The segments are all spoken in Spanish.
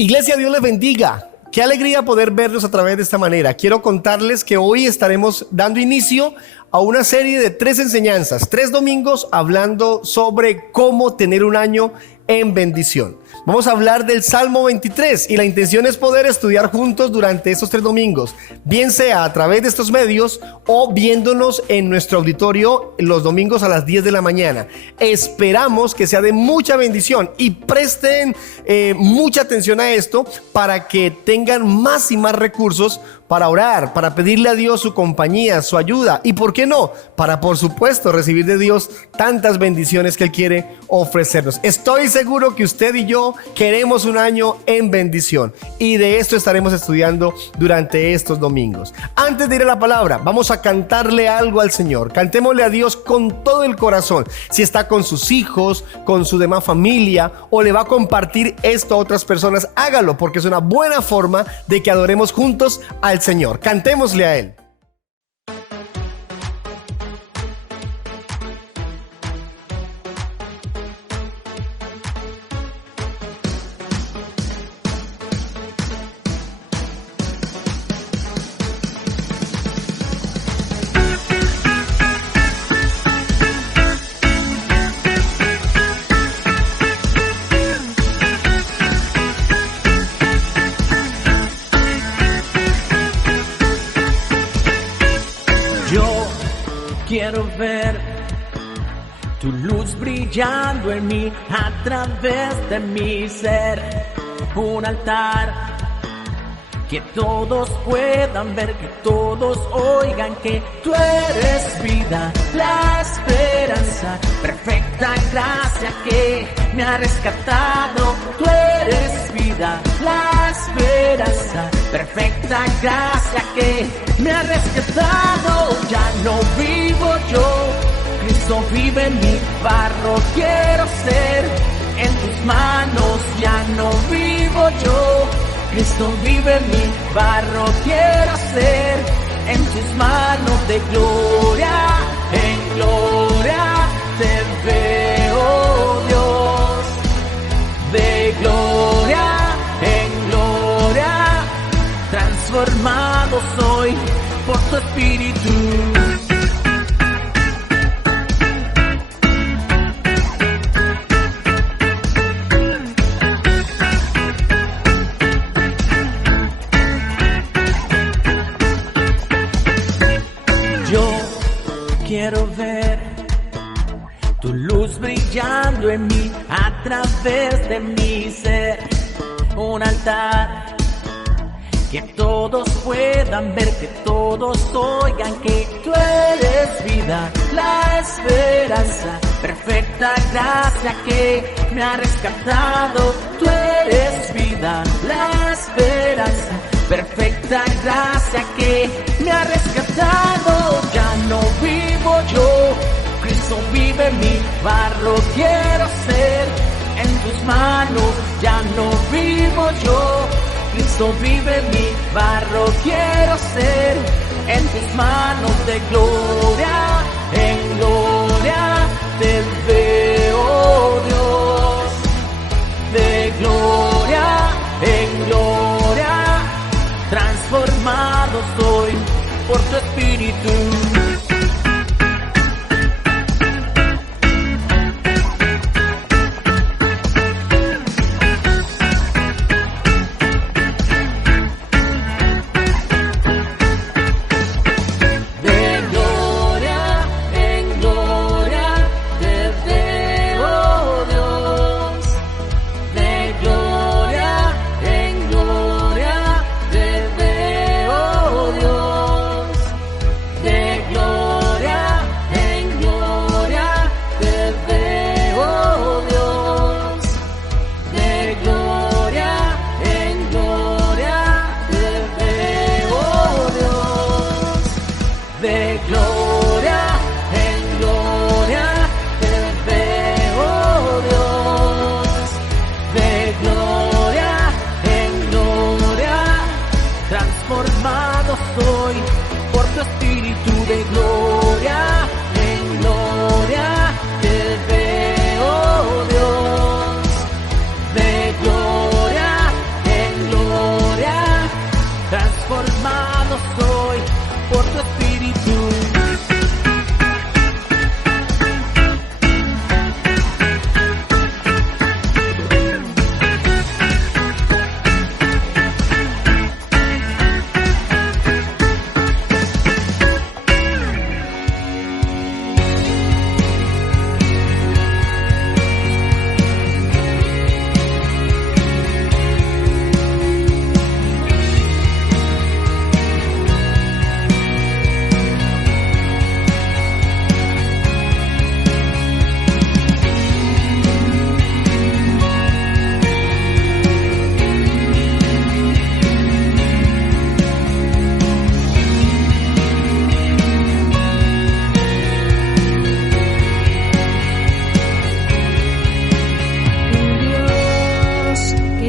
Iglesia, Dios les bendiga. Qué alegría poder verlos a través de esta manera. Quiero contarles que hoy estaremos dando inicio a una serie de 3 enseñanzas, 3 domingos hablando sobre cómo tener un año en bendición. Vamos a hablar del Salmo 23 y la intención es poder estudiar juntos durante estos 3 domingos, bien sea a través de estos medios o viéndonos en nuestro auditorio los domingos a las 10 de la mañana. Esperamos que sea de mucha bendición y presten mucha atención a esto para que tengan más y más recursos para orar, para pedirle a Dios su compañía, su ayuda y, ¿por qué no?, para, por supuesto, recibir de Dios tantas bendiciones que Él quiere ofrecernos. Estoy seguro que usted y yo queremos un año en bendición y de esto estaremos estudiando durante estos domingos. Antes de ir a la palabra, vamos a cantarle algo al Señor. Cantémosle a Dios con todo el corazón. Si está con sus hijos, con su demás familia o le va a compartir esto a otras personas, hágalo porque es una buena forma de que adoremos juntos al Señor. Cantémosle a Él. Quiero ver tu luz brillando en mí a través de mi ser. Un altar que todos puedan ver, que todos oigan que tú eres vida, la esperanza, perfecta gracia que me ha rescatado. Tú eres vida, la esperanza, perfecta gracia que me ha rescatado. Ya no vivo yo, Cristo vive en mi barro. Quiero ser en tus manos, ya no vivo yo, Cristo vive en mi barro. Quiero ser en tus manos. De gloria en gloria te veo, Dios. De gloria en gloria transformado soy por tu espíritu. Quiero ver tu luz brillando en mí a través de mi ser. Un altar que todos puedan ver, que todos oigan que tú eres vida, la esperanza, perfecta gracia que me ha rescatado. Tú eres vida, la esperanza, perfecta gracia que me ha rescatado. Ya no vivo yo, Cristo vive en mi barro. Quiero ser en tus manos. Ya no vivo yo, Cristo vive en mi barro. Quiero ser en tus manos. De gloria en gloria te veo, Dios. De gloria en gloria transformado soy por tu espíritu.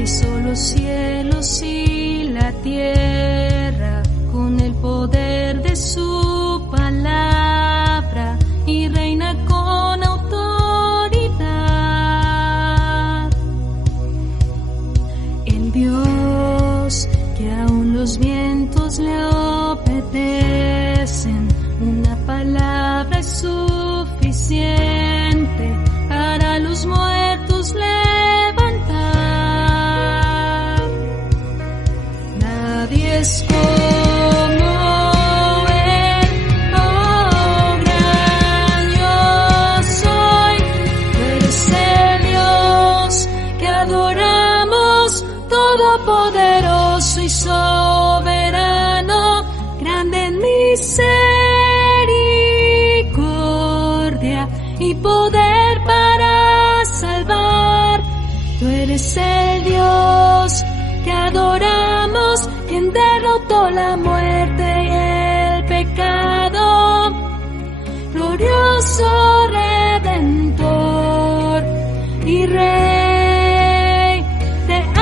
hizo los cielos y la tierra con el poder de su palabra y reina con autoridad. El Dios que aún los vientos le obedecen, una palabra es suficiente para los muertos levantar. Nadie es como Él, oh gran yo soy. Tú eres el Dios que adoramos, todopoderoso y soberano, grande en misericordia y poder para salvar. Tú eres el Dios que adoramos, quien derrotó la muerte y el pecado, glorioso Redentor y Rey, te adoramos.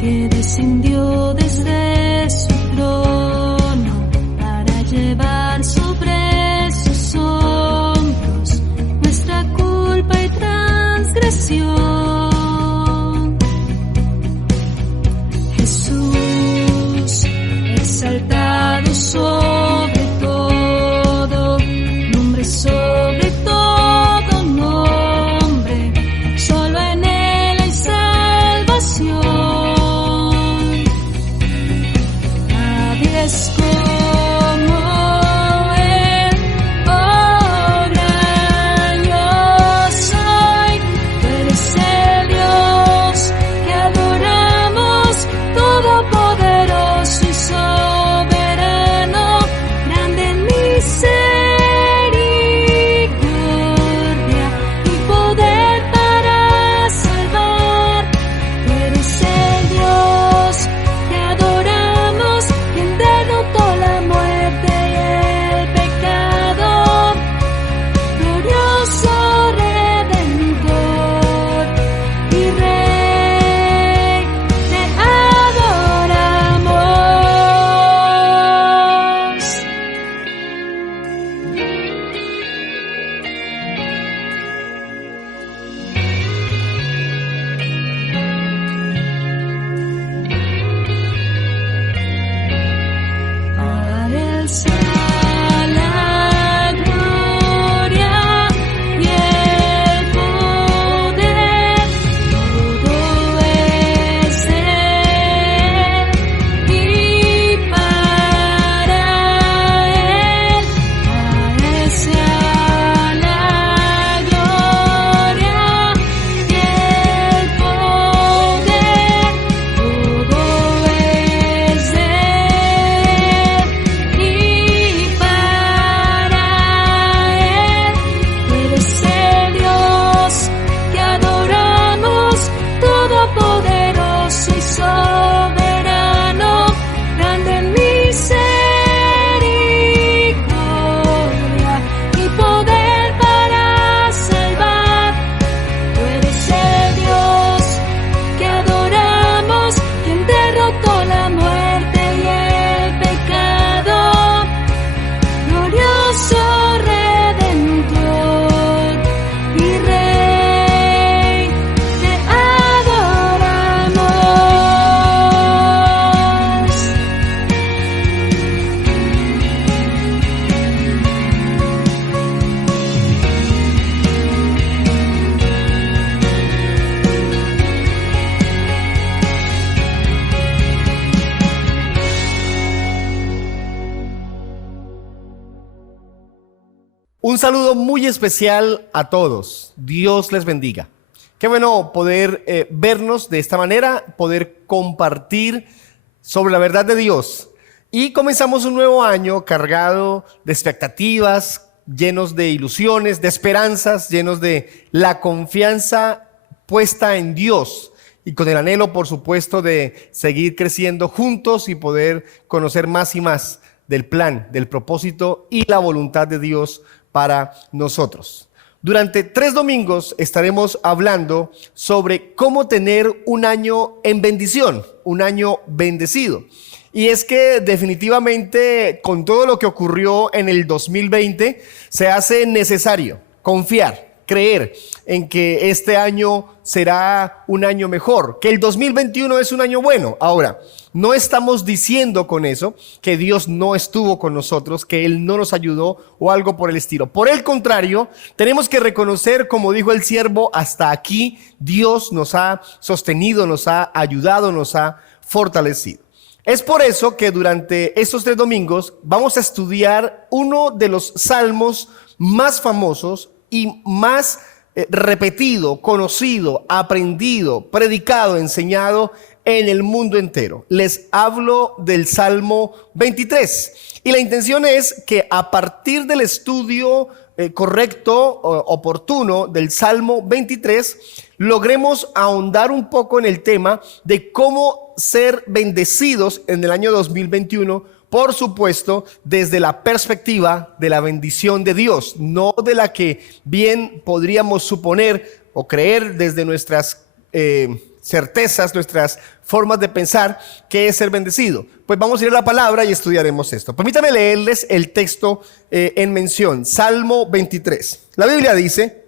Que descendió desde su trono para llevar sobre sus hombros nuestra culpa y transgresión. Jesús, exaltado sobre todo, nombre sobre todo nombre, solo en Él hay salvación. Es como Él, oh gran yo soy. Tú eres el Dios que adoramos, todopoderoso y soberano, grande en misericordia y poder para salvar. Tú eres el Dios que adoramos, quien derrotó la muerte y el pecado, glorioso Redentor y Rey, te adoramos. A Él sea la gloria y el poder, todo es de Él y para Él. A Él sea la gloria y el poder, todo es de Él y para Él. Tú eres el Dios que adoramos, todopoderoso y soberano, grande en misericordia y poder para salvar. Tú eres el Dios que adoramos, quien derrotó la muerte y el pecado, glorioso Redentor y Rey, te adoramos. Un saludo muy especial a todos. Dios les bendiga. Qué bueno poder vernos de esta manera, poder compartir sobre la verdad de Dios. Y comenzamos un nuevo año cargado de expectativas, llenos de ilusiones, de esperanzas, llenos de la confianza puesta en Dios y con el anhelo, por supuesto, de seguir creciendo juntos y poder conocer más y más del plan, del propósito y la voluntad de Dios para nosotros. Durante 3 domingos estaremos hablando sobre cómo tener un año en bendición, un año bendecido. Y es que definitivamente con todo lo que ocurrió en el 2020 se hace necesario confiar, creer en que este año será un año mejor, que el 2021 es un año bueno. Ahora, no estamos diciendo con eso que Dios no estuvo con nosotros, que Él no nos ayudó o algo por el estilo. Por el contrario, tenemos que reconocer, como dijo el siervo, hasta aquí Dios nos ha sostenido, nos ha ayudado, nos ha fortalecido. Es por eso que durante estos 3 domingos vamos a estudiar uno de los salmos más famosos y más repetido, conocido, aprendido, predicado, enseñado en el mundo entero. Les hablo del Salmo 23 y la intención es que a partir del estudio correcto, oportuno del Salmo 23, logremos ahondar un poco en el tema de cómo ser bendecidos en el año 2021, por supuesto, desde la perspectiva de la bendición de Dios, no de la que bien podríamos suponer o creer desde nuestras certezas, nuestras formas de pensar que es ser bendecido. Pues vamos a ir a la palabra y estudiaremos esto. Permítanme leerles el texto en mención, Salmo 23. La Biblia dice: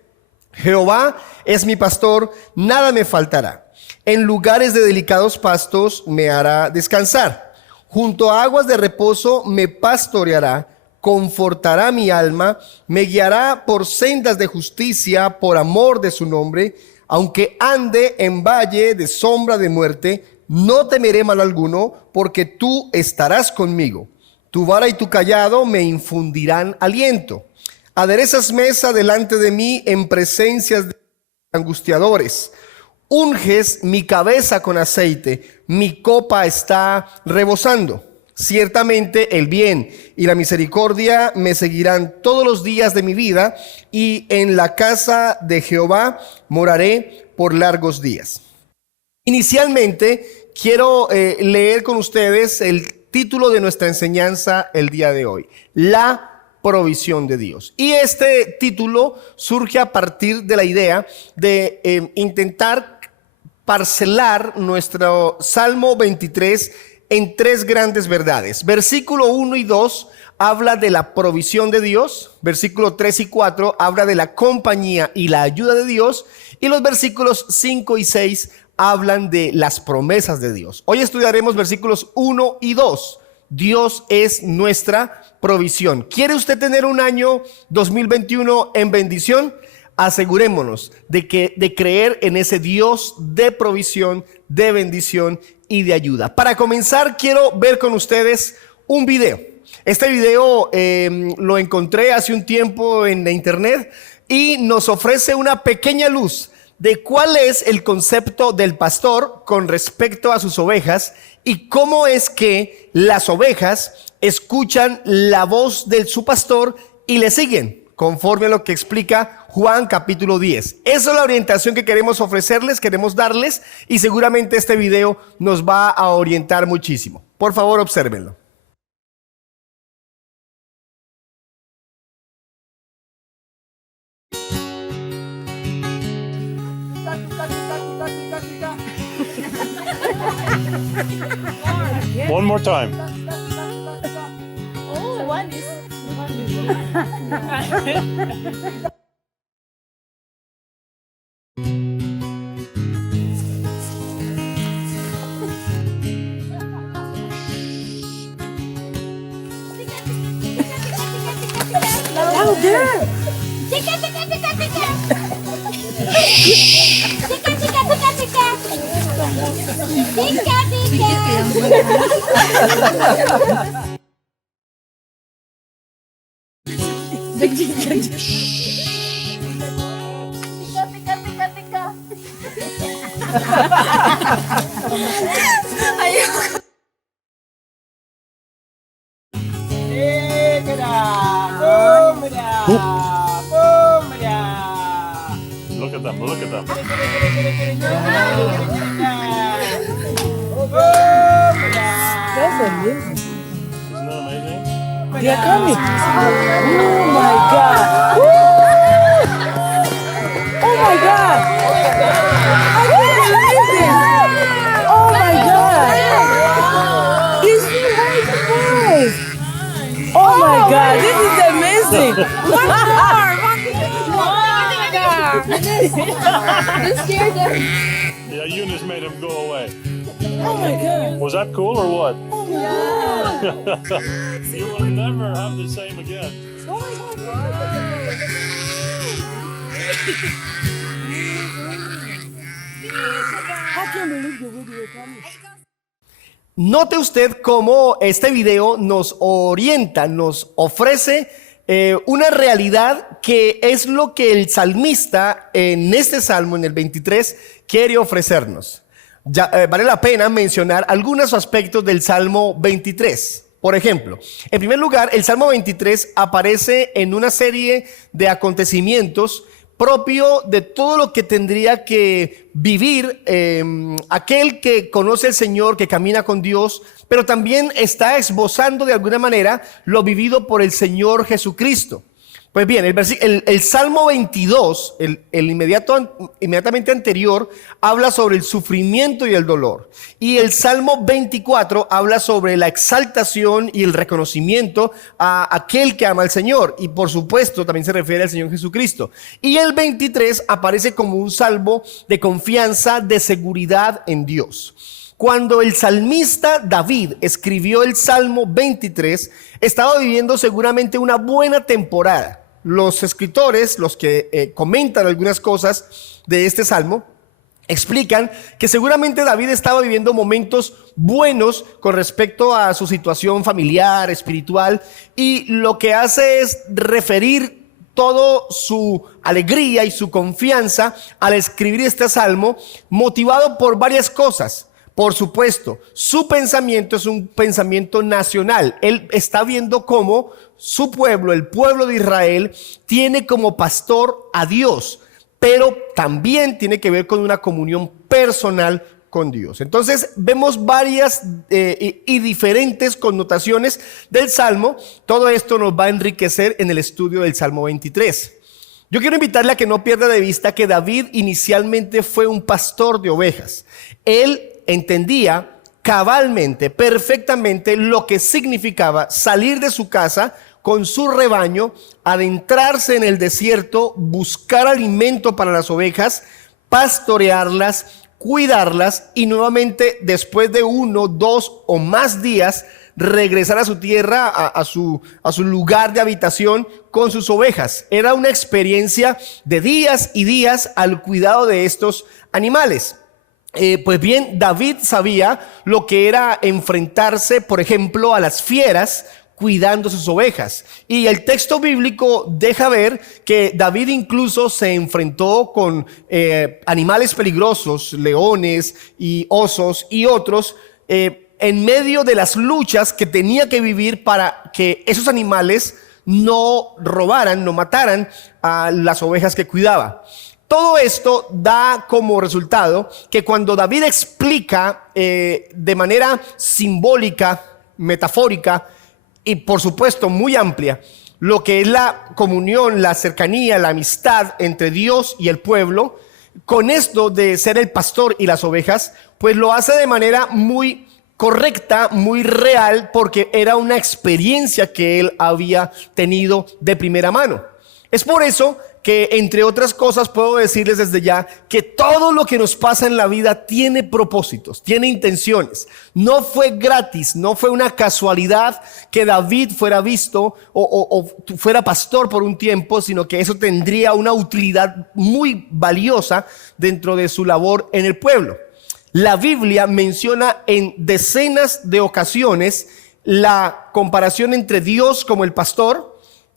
Jehová es mi pastor, nada me faltará. En lugares de delicados pastos me hará descansar. Junto a aguas de reposo me pastoreará, confortará mi alma, me guiará por sendas de justicia por amor de su nombre. Aunque ande en valle de sombra de muerte, no temeré mal alguno, porque tú estarás conmigo. Tu vara y tu cayado me infundirán aliento. Aderezas mesa delante de mí en presencias de angustiadores. Unges mi cabeza con aceite, mi copa está rebosando. Ciertamente el bien y la misericordia me seguirán todos los días de mi vida, y en la casa de Jehová moraré por largos días. Inicialmente quiero leer con ustedes el título de nuestra enseñanza el día de hoy: la provisión de Dios. Y este título surge a partir de la idea de intentar parcelar nuestro Salmo 23 en 3 grandes verdades. Versículo 1 y 2 habla de la provisión de Dios. Versículo 3 y 4 habla de la compañía y la ayuda de Dios. Y los versículos 5 y 6 hablan de las promesas de Dios. Hoy estudiaremos versículos 1 y 2. Dios es nuestra provisión. ¿Quiere usted tener un año 2021 en bendición? Asegurémonos de creer en ese Dios de provisión, de bendición y de ayuda. Para comenzar, quiero ver con ustedes un video. Este video lo encontré hace un tiempo en la internet y nos ofrece una pequeña luz de cuál es el concepto del pastor con respecto a sus ovejas y cómo es que las ovejas escuchan la voz de su pastor y le siguen, conforme a lo que explica Juan capítulo 10. Esa es la orientación que queremos ofrecerles, queremos darles, y seguramente este video nos va a orientar muchísimo. Por favor, obsérvenlo. One more time. Oh, one is. Louder! Tika, tika, tika, tika. Tika, tika, tika, tika. Tika, tika. Tika, tika, tika, tika. Who at them. Look at them. That's amazing. Isn't that amazing? They are coming. Oh my God. Woo! Oh my God. I can't believe this. Oh my God. It's so high surprise. Oh my God. This is amazing. You scared them. Yeah, Eunice made him go away. Oh my God. Was that cool or what? Oh my God. You will never have the same again. I can't believe the way they were coming. Note usted cómo este video nos orienta, nos ofrece una realidad que es lo que el salmista en este salmo, en el 23, quiere ofrecernos. Vale la pena mencionar algunos aspectos del Salmo 23. Por ejemplo, en primer lugar, el Salmo 23 aparece en una serie de acontecimientos propio de todo lo que tendría que vivir aquel que conoce al Señor, que camina con Dios, pero también está esbozando de alguna manera lo vivido por el Señor Jesucristo. Pues bien, el Salmo 22, inmediatamente anterior, habla sobre el sufrimiento y el dolor. Y el Salmo 24 habla sobre la exaltación y el reconocimiento a aquel que ama al Señor. Y por supuesto también se refiere al Señor Jesucristo. Y el 23 aparece como un salmo de confianza, de seguridad en Dios. Cuando el salmista David escribió el Salmo 23, estaba viviendo seguramente una buena temporada. Los escritores, los que comentan algunas cosas de este salmo, explican que seguramente David estaba viviendo momentos buenos con respecto a su situación familiar, espiritual, y lo que hace es referir toda su alegría y su confianza al escribir este salmo, motivado por varias cosas. Por supuesto, su pensamiento es un pensamiento nacional. Él está viendo cómo su pueblo, el pueblo de Israel, tiene como pastor a Dios, pero también tiene que ver con una comunión personal con Dios. Entonces vemos varias y diferentes connotaciones del Salmo. Todo esto nos va a enriquecer en el estudio del Salmo 23. Yo quiero invitarle a que no pierda de vista que David inicialmente fue un pastor de ovejas. Él entendía cabalmente, perfectamente lo que significaba salir de su casa con su rebaño, adentrarse en el desierto, buscar alimento para las ovejas, pastorearlas, cuidarlas y nuevamente después de 1, 2 o más días regresar a su tierra, a su lugar de habitación con sus ovejas. Era una experiencia de días y días al cuidado de estos animales. Pues bien, David sabía lo que era enfrentarse, por ejemplo, a las fieras cuidando sus ovejas. Y el texto bíblico deja ver que David incluso se enfrentó con animales peligrosos, leones y osos y otros, en medio de las luchas que tenía que vivir para que esos animales no robaran, no mataran a las ovejas que cuidaba. Todo esto da como resultado que cuando David explica de manera simbólica, metafórica y por supuesto muy amplia lo que es la comunión, la cercanía, la amistad entre Dios y el pueblo, con esto de ser el pastor y las ovejas, pues lo hace de manera muy correcta, muy real, porque era una experiencia que él había tenido de primera mano. Es por eso que, entre otras cosas, puedo decirles desde ya que todo lo que nos pasa en la vida tiene propósitos, tiene intenciones. No fue gratis, no fue una casualidad que David fuera visto o fuera pastor por un tiempo, sino que eso tendría una utilidad muy valiosa dentro de su labor en el pueblo. La Biblia menciona en decenas de ocasiones la comparación entre Dios como el pastor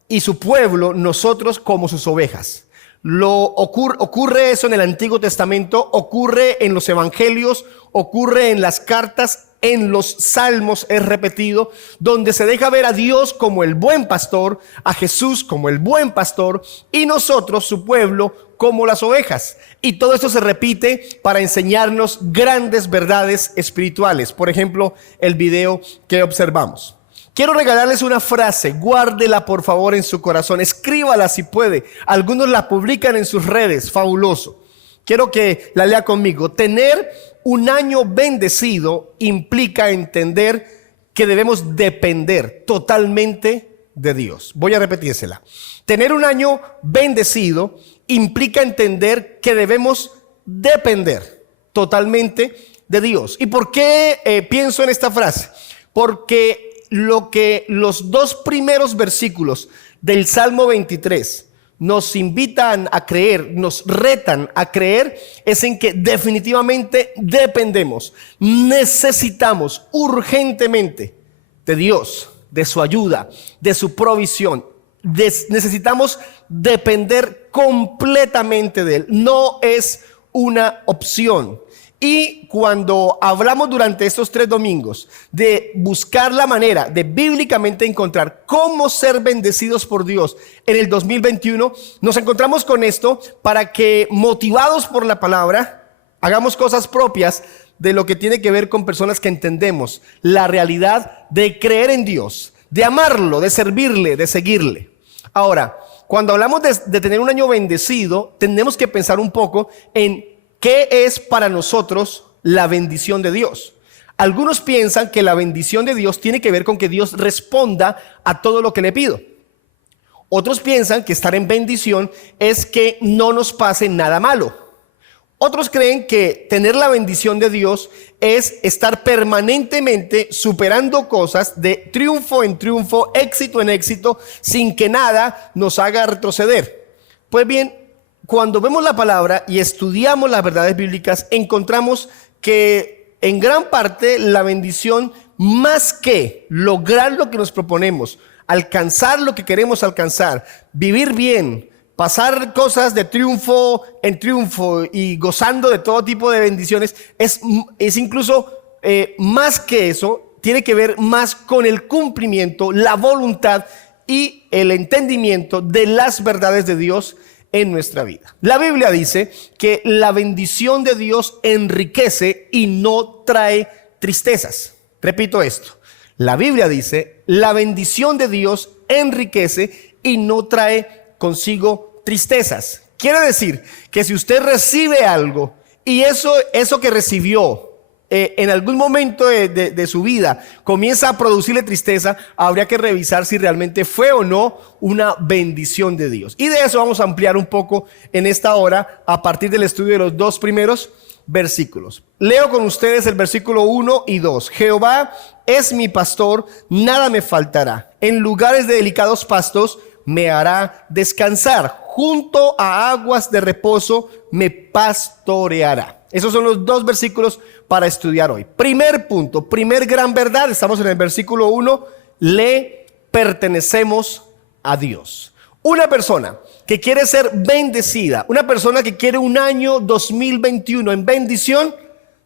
y su pueblo, nosotros como sus ovejas. Ocurre eso en el Antiguo Testamento, ocurre en los evangelios, ocurre en las cartas, en los salmos es repetido, donde se deja ver a Dios como el buen pastor, a Jesús como el buen pastor y nosotros, su pueblo, como las ovejas. Y todo esto se repite para enseñarnos grandes verdades espirituales. Por ejemplo, el video que observamos. Quiero regalarles una frase, guárdela por favor en su corazón, escríbala si puede. Algunos la publican en sus redes, fabuloso. Quiero que la lea conmigo. Tener un año bendecido implica entender que debemos depender totalmente de Dios. Voy a repetírsela. Tener un año bendecido implica entender que debemos depender totalmente de Dios. ¿Y por qué pienso en esta frase? Porque lo que los dos primeros versículos del Salmo 23 nos invitan a creer, nos retan a creer, es en que definitivamente dependemos, necesitamos urgentemente de Dios, de su ayuda, de su provisión. Necesitamos depender completamente de Él, no es una opción. Y cuando hablamos durante estos 3 domingos de buscar la manera de bíblicamente encontrar cómo ser bendecidos por Dios en el 2021, nos encontramos con esto para que, motivados por la palabra, hagamos cosas propias de lo que tiene que ver con personas que entendemos la realidad de creer en Dios, de amarlo, de servirle, de seguirle. Ahora, cuando hablamos de tener un año bendecido, tenemos que pensar un poco en ¿qué es para nosotros la bendición de Dios? Algunos piensan que la bendición de Dios tiene que ver con que Dios responda a todo lo que le pido. Otros piensan que estar en bendición es que no nos pase nada malo. Otros creen que tener la bendición de Dios es estar permanentemente superando cosas de triunfo en triunfo, éxito en éxito, sin que nada nos haga retroceder. Pues bien, cuando vemos la palabra y estudiamos las verdades bíblicas, encontramos que en gran parte la bendición, más que lograr lo que nos proponemos, alcanzar lo que queremos alcanzar, vivir bien, pasar cosas de triunfo en triunfo y gozando de todo tipo de bendiciones, es incluso más que eso, tiene que ver más con el cumplimiento, la voluntad y el entendimiento de las verdades de Dios en nuestra vida. La Biblia dice que la bendición de Dios enriquece y no trae tristezas. Repito esto. La Biblia dice, la bendición de Dios enriquece y no trae consigo tristezas. Quiere decir que si usted recibe algo y eso que recibió en algún momento de su vida comienza a producirle tristeza, habría que revisar si realmente fue o no una bendición de Dios. Y de eso vamos a ampliar un poco en esta hora a partir del estudio de los 2 primeros versículos. Leo con ustedes el versículo 1 y 2. Jehová es mi pastor, nada me faltará. En lugares de delicados pastos me hará descansar. Junto a aguas de reposo me pastoreará. Esos son los 2 versículos para estudiar hoy. Primer punto, primer gran verdad, estamos en el versículo 1, le pertenecemos a Dios. Una persona que quiere ser bendecida, una persona que quiere un año 2021 en bendición,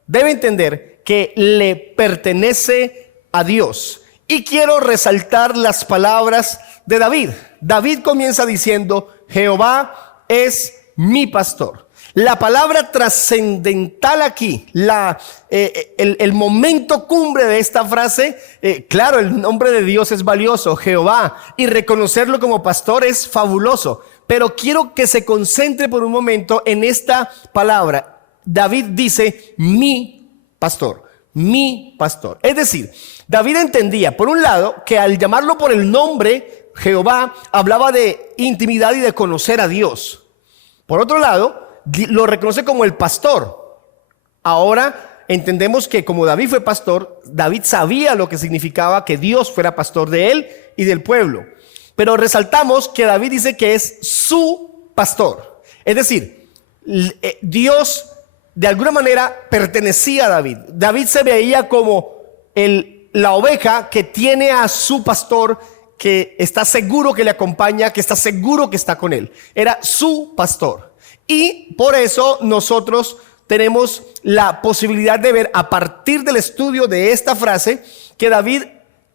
debe entender que le pertenece a Dios. Y quiero resaltar las palabras de David. David comienza diciendo, Jehová es mi pastor. La palabra trascendental aquí, el momento cumbre de esta frase, claro, el nombre de Dios es valioso, Jehová, y reconocerlo como pastor es fabuloso, pero quiero que se concentre por un momento en esta palabra. David dice, mi pastor, mi pastor. Es decir, David entendía, por un lado, que al llamarlo por el nombre, Jehová, hablaba de intimidad y de conocer a Dios. Por otro lado, lo reconoce como el pastor. Ahora entendemos que como David fue pastor, David sabía lo que significaba que Dios fuera pastor de él y del pueblo. Pero resaltamos que David dice que es su pastor. Es decir, Dios de alguna manera pertenecía a David. David se veía como la oveja que tiene a su pastor que está seguro que le acompaña, que está seguro que está con él. Era su pastor. Y por eso nosotros tenemos la posibilidad de ver a partir del estudio de esta frase que David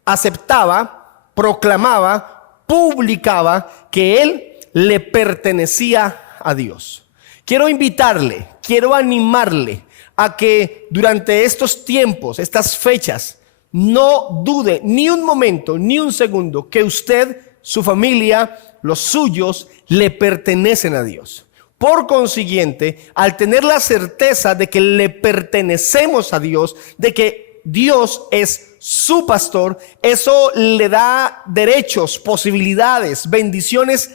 aceptaba, proclamaba, publicaba que él le pertenecía a Dios. Quiero invitarle, quiero animarle a que durante estos tiempos, estas fechas, no dude ni un momento, ni un segundo que usted, su familia, los suyos le pertenecen a Dios. Por consiguiente, al tener la certeza de que le pertenecemos a Dios, de que Dios es su pastor, eso le da derechos, posibilidades, bendiciones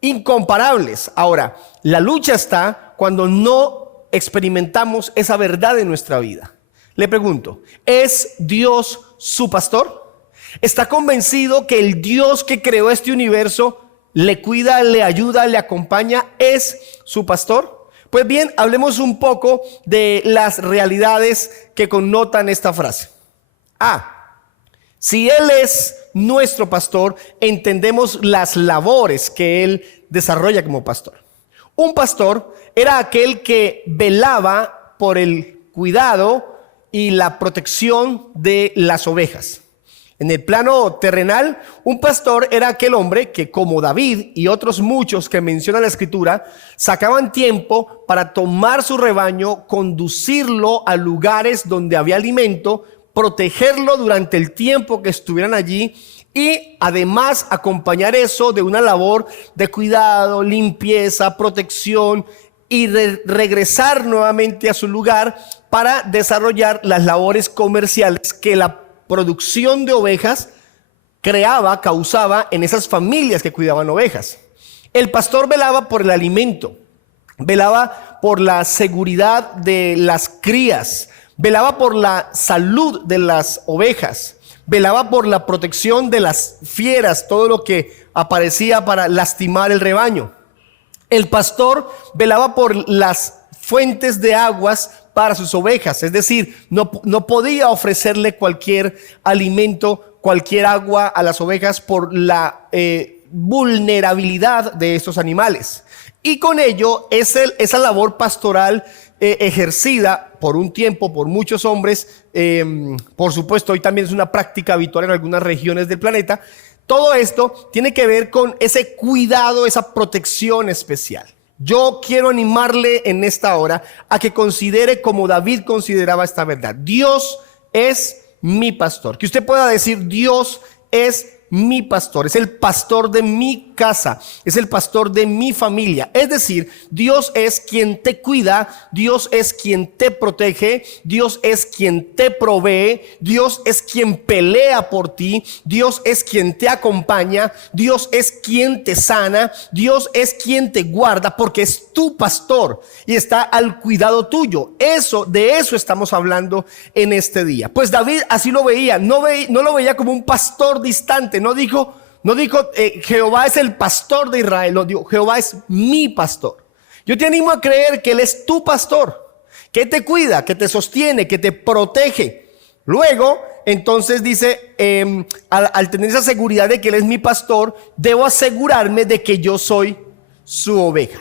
incomparables. Ahora, la lucha está cuando no experimentamos esa verdad en nuestra vida. Le pregunto, ¿es Dios su pastor? ¿Está convencido que el Dios que creó este universo le cuida, le ayuda, le acompaña, es su pastor? Pues bien, hablemos un poco de las realidades que connotan esta frase. Si Él es nuestro pastor, entendemos las labores que Él desarrolla como pastor. Un pastor era aquel que velaba por el cuidado y la protección de las ovejas. En el plano terrenal, un pastor era aquel hombre que, como David y otros muchos que menciona la Escritura, sacaban tiempo para tomar su rebaño, conducirlo a lugares donde había alimento, protegerlo durante el tiempo que estuvieran allí y además acompañar eso de una labor de cuidado, limpieza, protección y regresar nuevamente a su lugar para desarrollar las labores comerciales que la producción de ovejas causaba en esas familias que cuidaban ovejas. El pastor velaba por el alimento, velaba por la seguridad de las crías, velaba por la salud de las ovejas, velaba por la protección de las fieras, todo lo que aparecía para lastimar el rebaño. El pastor velaba por las fuentes de aguas para sus ovejas, es decir, no podía ofrecerle cualquier alimento, cualquier agua a las ovejas por la vulnerabilidad de estos animales. Y con ello esa labor pastoral ejercida por un tiempo por muchos hombres, por supuesto hoy también es una práctica habitual en algunas regiones del planeta. Todo esto tiene que ver con ese cuidado, esa protección especial. Yo quiero animarle en esta hora a que considere como David consideraba esta verdad. Dios es mi pastor. Que usted pueda decir, Dios es mi pastor, es el pastor de mi casa, es el pastor de mi familia. Es decir, Dios es quien te cuida, Dios es quien te protege, Dios es quien te provee, Dios es quien pelea por ti, Dios es quien te acompaña, Dios es quien te sana, Dios es quien te guarda, porque es tu pastor y está al cuidado tuyo. De eso estamos hablando en este día. Pues David así lo veía, no lo veía como un pastor distante. No dijo Jehová es el pastor de Israel, no dijo Jehová es mi pastor. Yo te animo a creer que Él es tu pastor, que te cuida, que te sostiene, que te protege. Luego, entonces dice, al tener esa seguridad de que Él es mi pastor, debo asegurarme de que yo soy su oveja.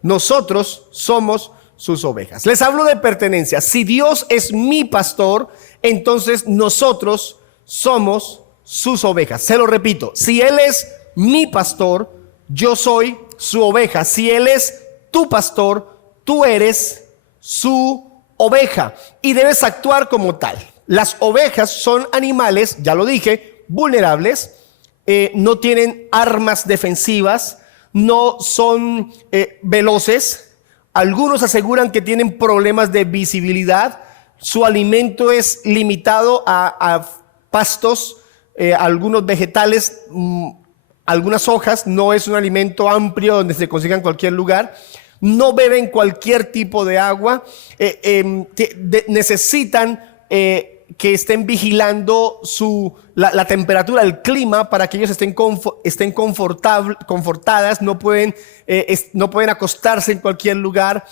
Nosotros somos sus ovejas. Les hablo de pertenencia. Si Dios es mi pastor, entonces nosotros somos sus ovejas. Se lo repito, si Él es mi pastor, yo soy su oveja. Si Él es tu pastor, tú eres su oveja y debes actuar como tal. Las ovejas son animales, ya lo dije, vulnerables, no tienen armas defensivas, no son veloces. Algunos aseguran que tienen problemas de visibilidad. Su alimento es limitado a pastos, algunos vegetales, algunas hojas. No es un alimento amplio donde se consiga en cualquier lugar. No beben cualquier tipo de agua. Necesitan que estén vigilando la temperatura, el clima, para que ellos estén confortadas. No pueden acostarse en cualquier lugar.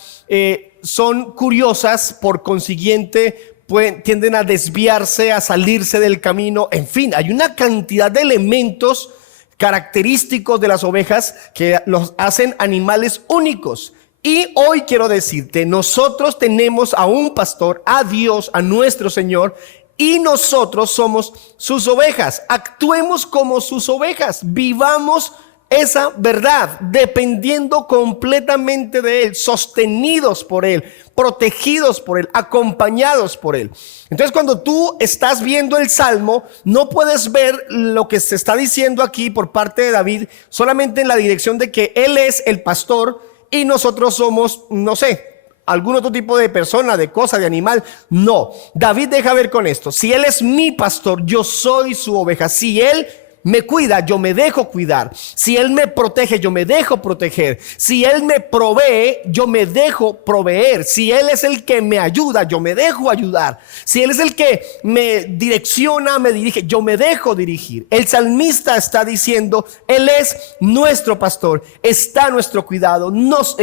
Son curiosas, por consiguiente tienden a desviarse, a salirse del camino. En fin, hay una cantidad de elementos característicos de las ovejas que los hacen animales únicos. Y hoy quiero decirte, nosotros tenemos a un pastor, a Dios, a nuestro Señor, y nosotros somos sus ovejas. Actuemos como sus ovejas, vivamos esa verdad, dependiendo completamente de Él, sostenidos por Él, protegidos por Él, acompañados por Él. Entonces, cuando tú estás viendo el Salmo, no puedes ver lo que se está diciendo aquí por parte de David solamente en la dirección de que Él es el pastor y nosotros somos, no sé, algún otro tipo de persona, de cosa, de animal. No, David deja ver con esto: si Él es mi pastor, yo soy su oveja. Si Él me cuida, yo me dejo cuidar. Si Él me protege, yo me dejo proteger. Si Él me provee, yo me dejo proveer. Si Él es el que me ayuda, yo me dejo ayudar. Si Él es el que me direcciona, me dirige, yo me dejo dirigir. El salmista está diciendo: Él es nuestro pastor, está a nuestro cuidado, nos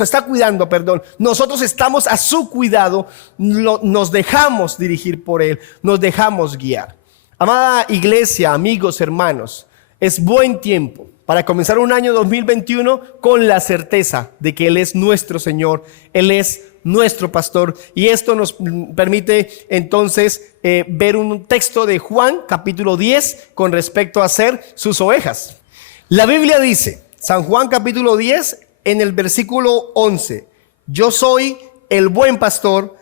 está cuidando, perdón. Nosotros estamos a su cuidado, nos dejamos dirigir por Él, nos dejamos guiar. Amada iglesia, amigos, hermanos, es buen tiempo para comenzar un año 2021 con la certeza de que Él es nuestro Señor, Él es nuestro pastor. Y esto nos permite entonces ver un texto de Juan capítulo 10 con respecto a ser sus ovejas. La Biblia dice, San Juan capítulo 10 en el versículo 11: yo soy el buen pastor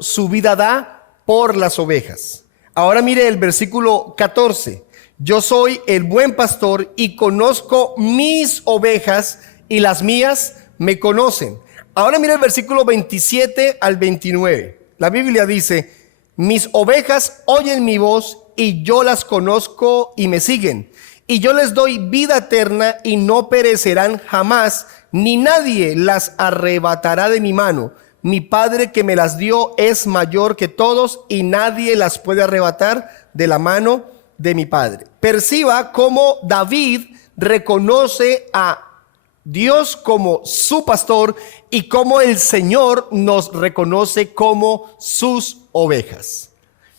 su vida da por las ovejas. Ahora mire el versículo 14: yo soy el buen pastor y conozco mis ovejas y las mías me conocen. Ahora mire el versículo 27 al 29. La Biblia dice: mis ovejas oyen mi voz y yo las conozco y me siguen. Y yo les doy vida eterna y no perecerán jamás, ni nadie las arrebatará de mi mano. Mi Padre que me las dio es mayor que todos y nadie las puede arrebatar de la mano de mi Padre. Perciba cómo David reconoce a Dios como su pastor y cómo el Señor nos reconoce como sus ovejas.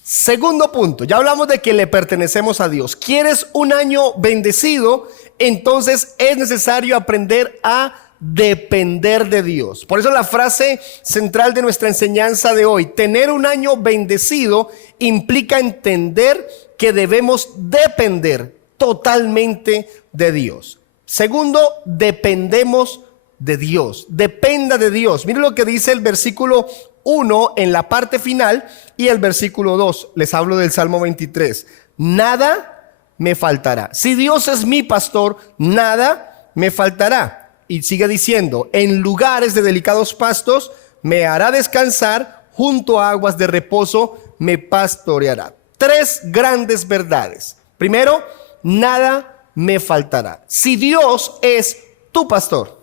Segundo punto, ya hablamos de que le pertenecemos a Dios. ¿Quieres un año bendecido? Entonces es necesario aprender a depender de Dios. Por eso la frase central de nuestra enseñanza de hoy: tener un año bendecido implica entender que debemos depender totalmente de Dios. Segundo, dependemos de Dios. Dependa de Dios. Mire lo que dice el versículo 1 en la parte final y el versículo 2. Les hablo del Salmo 23. Nada me faltará. Si Dios es mi pastor, nada me faltará. Y sigue diciendo: en lugares de delicados pastos me hará descansar, junto a aguas de reposo me pastoreará. Tres grandes verdades. Primero, nada me faltará. Si Dios es tu pastor,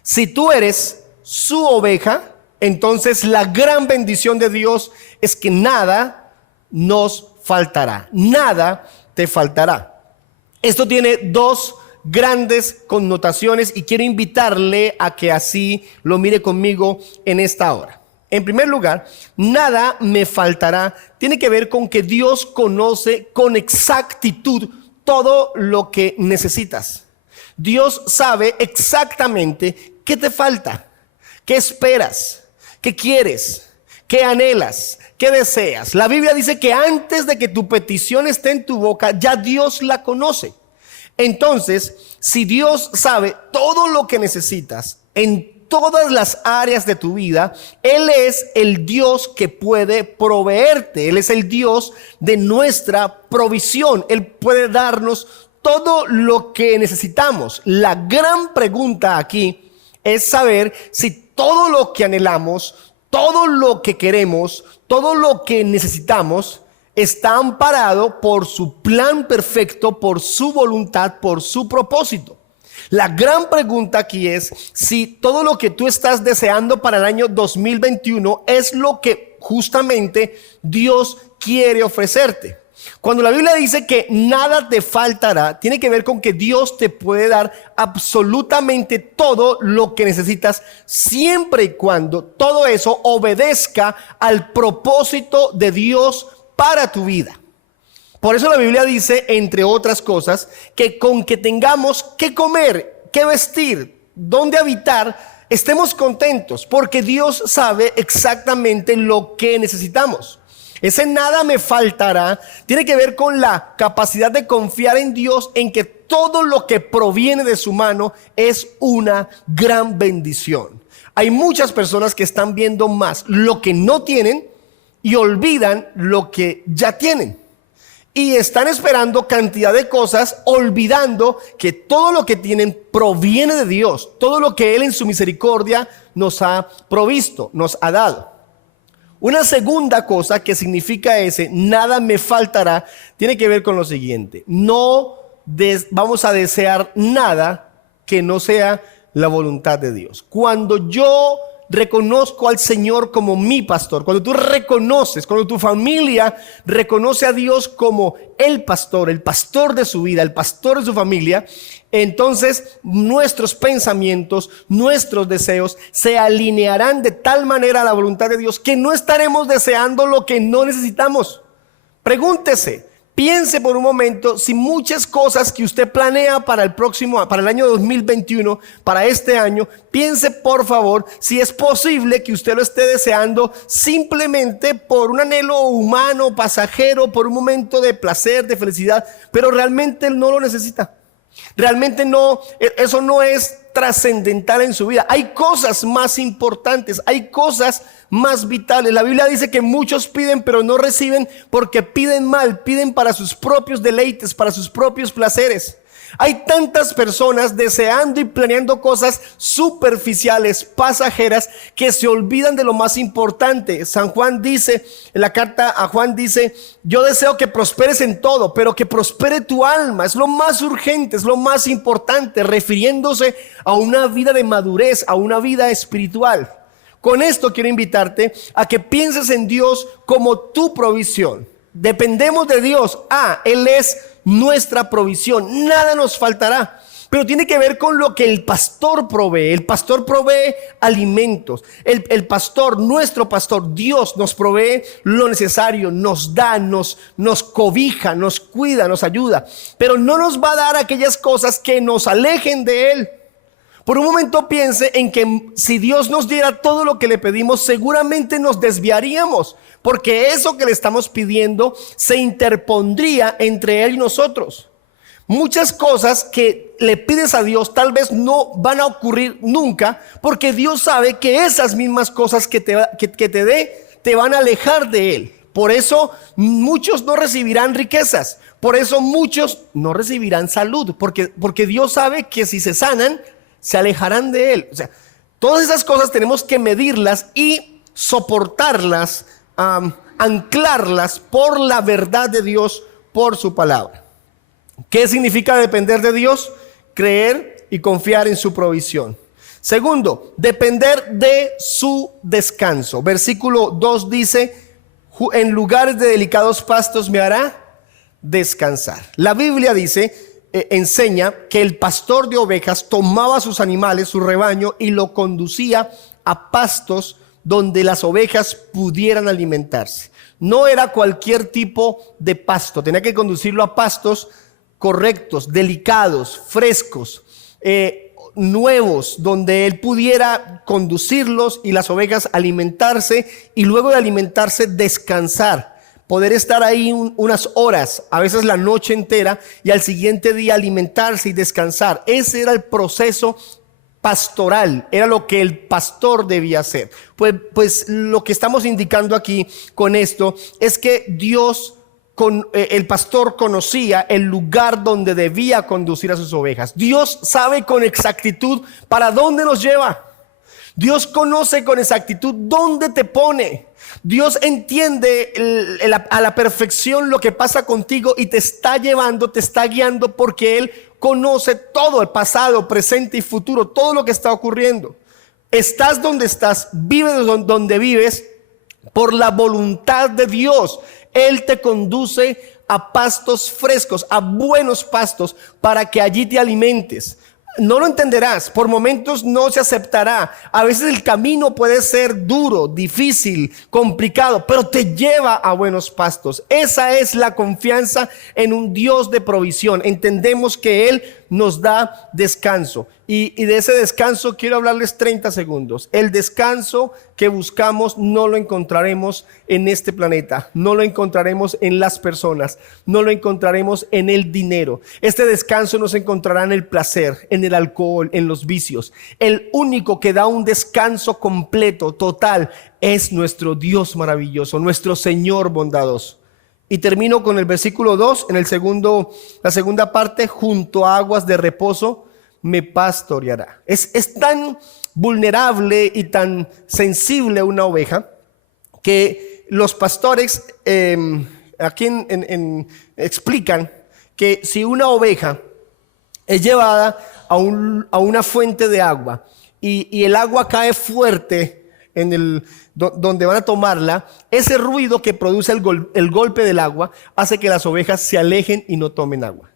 si tú eres su oveja, entonces la gran bendición de Dios es que nada nos faltará. Nada te faltará. Esto tiene dos grandes connotaciones y quiero invitarle a que así lo mire conmigo en esta hora. En primer lugar, nada me faltará tiene que ver con que Dios conoce con exactitud todo lo que necesitas. Dios sabe exactamente qué te falta, qué esperas, qué quieres, qué anhelas, qué deseas. La Biblia dice que antes de que tu petición esté en tu boca, ya Dios la conoce. Entonces, si Dios sabe todo lo que necesitas en todas las áreas de tu vida, Él es el Dios que puede proveerte. Él es el Dios de nuestra provisión. Él puede darnos todo lo que necesitamos. La gran pregunta aquí es saber si todo lo que anhelamos, todo lo que queremos, todo lo que necesitamos está amparado por su plan perfecto, por su voluntad, por su propósito. La gran pregunta aquí es si todo lo que tú estás deseando para el año 2021 es lo que justamente Dios quiere ofrecerte. Cuando la Biblia dice que nada te faltará, tiene que ver con que Dios te puede dar absolutamente todo lo que necesitas, siempre y cuando todo eso obedezca al propósito de Dios para tu vida. Por eso la Biblia dice, entre otras cosas, que con que tengamos qué comer, qué vestir, dónde habitar, estemos contentos, porque Dios sabe exactamente lo que necesitamos. Ese nada me faltará tiene que ver con la capacidad de confiar en Dios, en que todo lo que proviene de su mano es una gran bendición. Hay muchas personas que están viendo más lo que no tienen y olvidan lo que ya tienen. Y están esperando cantidad de cosas, olvidando que todo lo que tienen proviene de Dios. Todo lo que Él en su misericordia nos ha provisto, nos ha dado. Una segunda cosa que significa ese nada me faltará tiene que ver con lo siguiente: no vamos a desear nada que no sea la voluntad de Dios. Cuando yo reconozco al Señor como mi pastor, cuando tú reconoces, cuando tu familia reconoce a Dios como el pastor de su vida, el pastor de su familia, entonces nuestros pensamientos, nuestros deseos se alinearán de tal manera a la voluntad de Dios que no estaremos deseando lo que no necesitamos. Pregúntese, piense por un momento si muchas cosas que usted planea para el año 2021, para este año, piense por favor si es posible que usted lo esté deseando simplemente por un anhelo humano, pasajero, por un momento de placer, de felicidad, pero realmente él no lo necesita. Realmente no, eso no es trascendental en su vida. Hay cosas más importantes, hay cosas más vitales. La Biblia dice que muchos piden pero no reciben porque piden mal, piden para sus propios deleites, para sus propios placeres. Hay tantas personas deseando y planeando cosas superficiales, pasajeras, que se olvidan de lo más importante. San Juan dice, en la carta a Juan dice: yo deseo que prosperes en todo, pero que prospere tu alma. Es lo más urgente, es lo más importante, refiriéndose a una vida de madurez, a una vida espiritual. Con esto quiero invitarte a que pienses en Dios como tu provisión. Dependemos de Dios. Él es nuestra provisión, nada nos faltará. Pero tiene que ver con lo que el pastor provee. El pastor provee alimentos. El pastor, nuestro pastor, Dios, nos provee lo necesario, nos da, nos cobija, nos cuida, nos ayuda. Pero no nos va a dar aquellas cosas que nos alejen de Él. Por un momento piense en que si Dios nos diera todo lo que le pedimos, seguramente nos desviaríamos, porque eso que le estamos pidiendo se interpondría entre Él y nosotros. Muchas cosas que le pides a Dios tal vez no van a ocurrir nunca, porque Dios sabe que esas mismas cosas que te dé te van a alejar de Él. Por eso muchos no recibirán riquezas, por eso muchos no recibirán salud, porque Dios sabe que si se sanan, se alejarán de Él. O sea, todas esas cosas tenemos que medirlas y soportarlas, anclarlas por la verdad de Dios, por su palabra. ¿Qué significa depender de Dios? Creer y confiar en su provisión. Segundo, depender de su descanso. Versículo 2 dice: en lugares de delicados pastos me hará descansar. La Biblia dice, enseña que el pastor de ovejas tomaba a sus animales, su rebaño, y lo conducía a pastos donde las ovejas pudieran alimentarse. No era cualquier tipo de pasto, tenía que conducirlo a pastos correctos, delicados, frescos, nuevos, donde él pudiera conducirlos y las ovejas alimentarse, y luego de alimentarse descansar. Poder estar ahí unas horas, a veces la noche entera, y al siguiente día alimentarse y descansar. Ese era el proceso pastoral, era lo que el pastor debía hacer. Pues lo que estamos indicando aquí con esto es que el pastor conocía el lugar donde debía conducir a sus ovejas. Dios sabe con exactitud para dónde nos lleva. Dios conoce con exactitud dónde te pone. Dios entiende a la perfección lo que pasa contigo y te está llevando, te está guiando, porque Él conoce todo, el pasado, presente y futuro, todo lo que está ocurriendo. Estás donde estás, vives donde vives por la voluntad de Dios. Él te conduce a pastos frescos, a buenos pastos, para que allí te alimentes. No lo entenderás, por momentos no se aceptará. A veces el camino puede ser duro, difícil, complicado, pero te lleva a buenos pastos. Esa es la confianza en un Dios de provisión. Entendemos que Él nos da descanso. Y de ese descanso quiero hablarles 30 segundos. El descanso que buscamos no lo encontraremos en este planeta, no lo encontraremos en las personas, no lo encontraremos en el dinero. Este descanso no se encontrará en el placer, en el alcohol, en los vicios. El único que da un descanso completo, total, es nuestro Dios maravilloso, nuestro Señor bondadoso. Y termino con el versículo 2, en la segunda parte: junto a aguas de reposo me pastoreará. Es tan vulnerable y tan sensible una oveja que los pastores aquí explican que si una oveja es llevada a una fuente de agua y el agua cae fuerte donde van a tomarla, ese ruido que produce el golpe del agua hace que las ovejas se alejen y no tomen agua.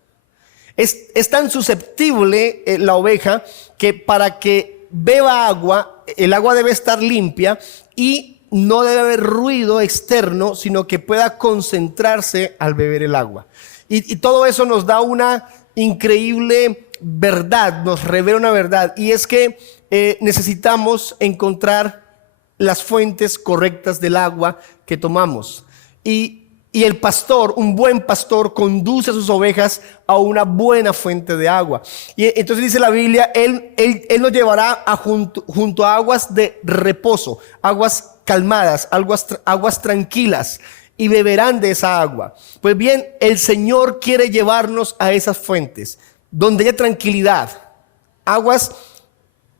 Es tan susceptible la oveja que para que beba agua, el agua debe estar limpia y no debe haber ruido externo, sino que pueda concentrarse al beber el agua. Y todo eso nos da una increíble verdad, nos revela una verdad, y es que necesitamos encontrar las fuentes correctas del agua que tomamos. Y el pastor, un buen pastor, conduce a sus ovejas a una buena fuente de agua. Y entonces dice la Biblia, Él nos llevará junto a aguas de reposo, aguas calmadas, aguas tranquilas, y beberán de esa agua. Pues bien, el Señor quiere llevarnos a esas fuentes, donde haya tranquilidad, aguas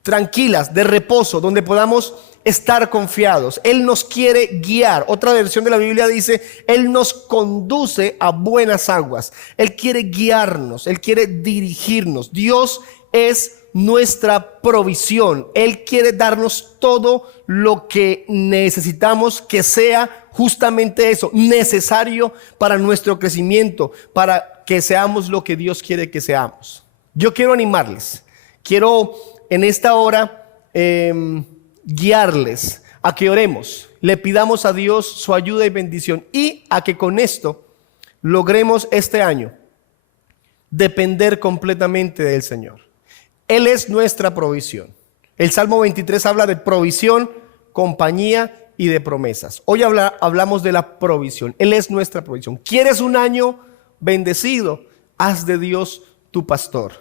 tranquilas, de reposo, donde podamos estar confiados. Él nos quiere guiar. Otra versión de la Biblia dice, Él nos conduce a buenas aguas. Él quiere guiarnos, Él quiere dirigirnos. Dios es nuestra provisión. Él quiere darnos todo lo que necesitamos, que sea justamente eso, necesario para nuestro crecimiento, para que seamos lo que Dios quiere que seamos. Yo quiero animarles, quiero en esta hora guiarles a que oremos, le pidamos a Dios su ayuda y bendición, y a que con esto logremos este año depender completamente del Señor. Él es nuestra provisión. El Salmo 23 habla de provisión, compañía y de promesas. Hoy hablamos de la provisión. Él es nuestra provisión. ¿Quieres un año bendecido? Haz de Dios tu pastor.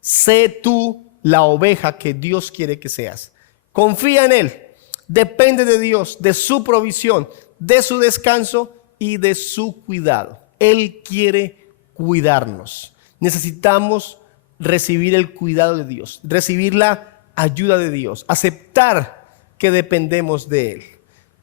Sé tú la oveja que Dios quiere que seas. Confía en Él, depende de Dios, de su provisión, de su descanso y de su cuidado. Él quiere cuidarnos. Necesitamos recibir el cuidado de Dios, recibir la ayuda de Dios, aceptar que dependemos de Él.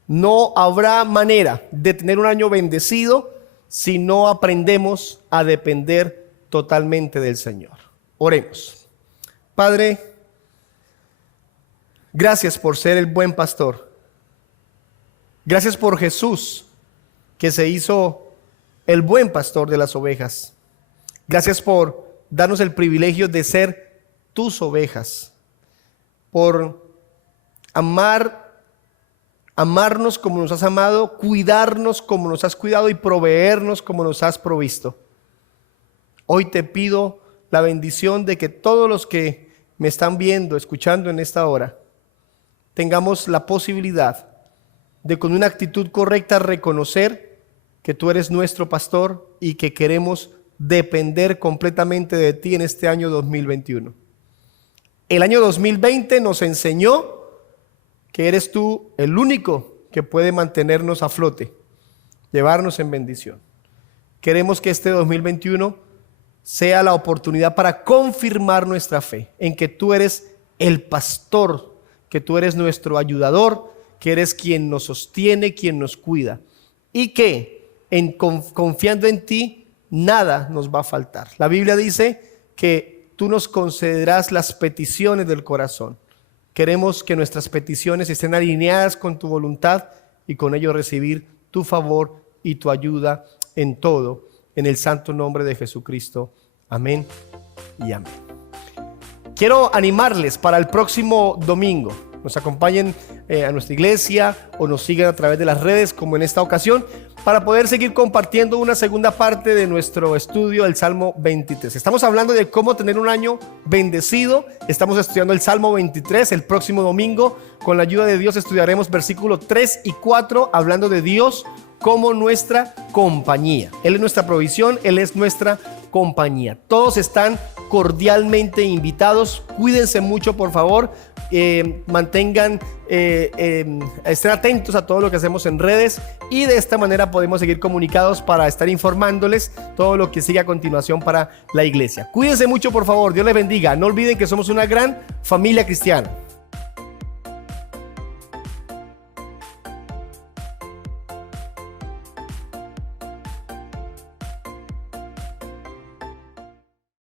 No habrá manera de tener un año bendecido si no aprendemos a depender totalmente del Señor. Oremos. Padre, gracias por ser el buen pastor. Gracias por Jesús, que se hizo el buen pastor de las ovejas. Gracias por darnos el privilegio de ser tus ovejas, por amarnos como nos has amado, cuidarnos como nos has cuidado y proveernos como nos has provisto. Hoy te pido la bendición de que todos los que me están viendo, escuchando en esta hora, tengamos la posibilidad de, con una actitud correcta, reconocer que tú eres nuestro pastor y que queremos depender completamente de ti en este año 2021. El año 2020 nos enseñó que eres tú el único que puede mantenernos a flote, llevarnos en bendición. Queremos que este 2021 sea la oportunidad para confirmar nuestra fe en que tú eres el pastor, que tú eres nuestro ayudador, que eres quien nos sostiene, quien nos cuida, y que confiando en ti nada nos va a faltar. La Biblia dice que tú nos concederás las peticiones del corazón. Queremos que nuestras peticiones estén alineadas con tu voluntad y con ello recibir tu favor y tu ayuda en todo. en el santo nombre de Jesucristo. Amén y amén. Quiero animarles para el próximo domingo. Nos acompañen a nuestra iglesia o nos sigan a través de las redes como en esta ocasión para poder seguir compartiendo una segunda parte de nuestro estudio del Salmo 23. Estamos hablando de cómo tener un año bendecido. Estamos estudiando el Salmo 23. El próximo domingo, con la ayuda de Dios, estudiaremos versículos 3 y 4 hablando de Dios como nuestra compañía. Él es nuestra provisión, Él es nuestra compañía. Todos están cordialmente invitados. Cuídense mucho, por favor. Mantengan, estén atentos a todo lo que hacemos en redes y de esta manera podemos seguir comunicados para estar informándoles todo lo que sigue a continuación para la iglesia. Cuídense mucho, por favor. Dios les bendiga. No olviden que somos una gran familia cristiana.